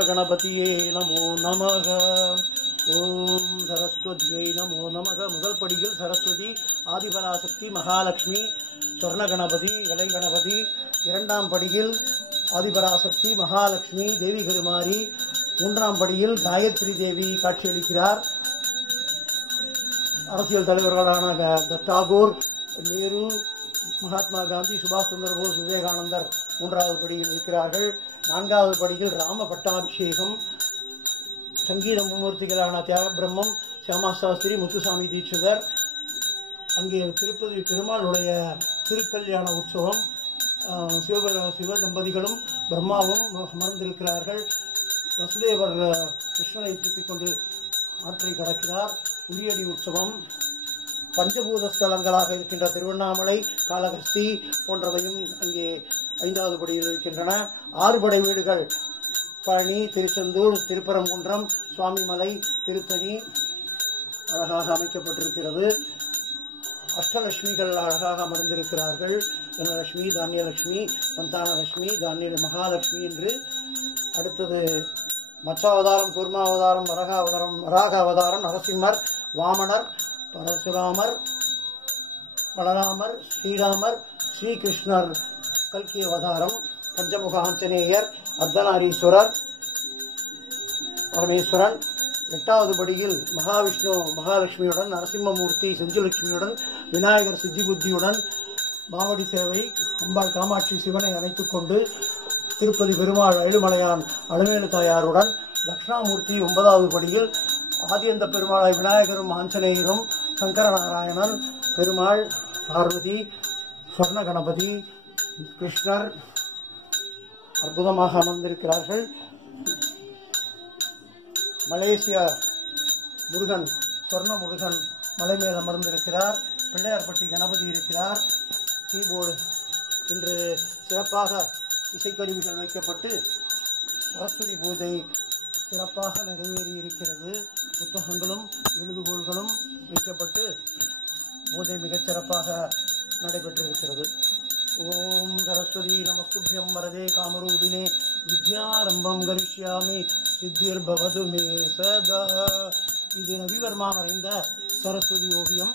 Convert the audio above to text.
ஸ்வர்ணகணபதியே நமோ நமக. ஓம் சரஸ்வதியை நமோ நமக. முதல் படியில் சரஸ்வதி, ஆதிபராசக்தி, மகாலட்சுமி, ஸ்வர்ணகணபதி, இலை கணபதி. இரண்டாம் படியில் ஆதிபராசக்தி, மகாலட்சுமி, தேவி கருமாரி. மூன்றாம் படியில் காயத்ரி தேவி காட்சியளிக்கிறார். அரசியல் தலைவர்களான தாகூர், நேரு, மகாத்மா காந்தி, சுபாஷ் சந்திர போஸ், விவேகானந்தர் மூன்றாவது படியில் இருக்கிறார்கள். நான்காவது படியில் ராம பட்டாபிஷேகம். சங்கீத மும்மூர்த்திகளான தியாக பிரம்மம், சியாமா சாஸ்திரி, முத்துசாமி தீட்சிதர். அங்கே திருப்பதி பெருமாளுடைய திருக்கல்யாண உற்சவம். சிவ தம்பதிகளும் பிரம்மாவும் அமர்ந்திருக்கிறார்கள். வசுதேவர் கிருஷ்ணனை தூக்கிக் கொண்டு ஆற்றை கடக்கிறார். உரியடி உற்சவம். பஞ்சபூத ஸ்தலங்களாக இருக்கின்ற திருவண்ணாமலை, காளஹஸ்தி போன்றவையும் அங்கே ஐந்தாவது படியில் இருக்கின்றன. 6 படை வீடுகள் பழனி, திருச்செந்தூர், திருப்பரங்குன்றம், சுவாமிமலை, திருத்தணி அழகாக அமைக்கப்பட்டிருக்கிறது. அஷ்டலட்சுமிகள் அழகாக அமர்ந்திருக்கிறார்கள். தனலட்சுமி, தானியலட்சுமி, சந்தானலட்சுமி, மகாலட்சுமி என்று. அடுத்தது மச்சாவதாரம், கூர்மாவதாரம், வராக அவதாரம், நரசிம்மர், வாமனர், பரசுராமர், பலராமர், ஸ்ரீராமர், ஸ்ரீகிருஷ்ணர், கல்கி அவதாரம், பஞ்சமுக ஆஞ்சநேயர், அர்த்தநாரீஸ்வரர், பரமேஸ்வரன். 8வது படியில் மகாவிஷ்ணு மகாலட்சுமியுடன், நரசிம்மமூர்த்தி செஞ்சுலட்சுமியுடன், விநாயகர் சித்தி புத்தியுடன், மாவடி சேவை, அம்பாள் காமாட்சி சிவனை அணைத்துக் கொண்டு, திருப்பதி பெருமாள் ஏழுமலையான் அலமேலு தாயாருடன், தட்சிணாமூர்த்தி 9வது படியில் ஆதியந்த பெருமாளை விநாயகரும் ஆஞ்சநேயரும், சங்கரநாராயணன், பெருமாள், பார்வதி, ஸ்வர்ண கணபதி, கிருஷ்ணர் அற்புதமாக அமர்ந்திருக்கிறார்கள். மலேசிய முருகன், ஸ்வர்ண முருகன் மலை மேல் அமர்ந்திருக்கிறார். பிள்ளையார்பட்டி கணபதி இருக்கிறார். கீபோர்டு இன்று சிறப்பாக இசைக்கருவிகள் வைக்கப்பட்டு சரஸ்வதி பூஜை சிறப்பாக நிறைவேறி இருக்கிறது. புத்தகங்களும் எழுதுகோள்களும் வைக்கப்பட்டு பூஜை மிகச் சிறப்பாக நடைபெற்றிருக்கிறது. ஓம் சரஸ்வதி நமஸ்துभ्यं வரதே காமரூபிணே வித்யாரம்பம் கரிஷ்யாமி சித்திர்பவது மே சதா. இது ரவிவர்மா வரைந்த சரஸ்வதி ஓவியம்.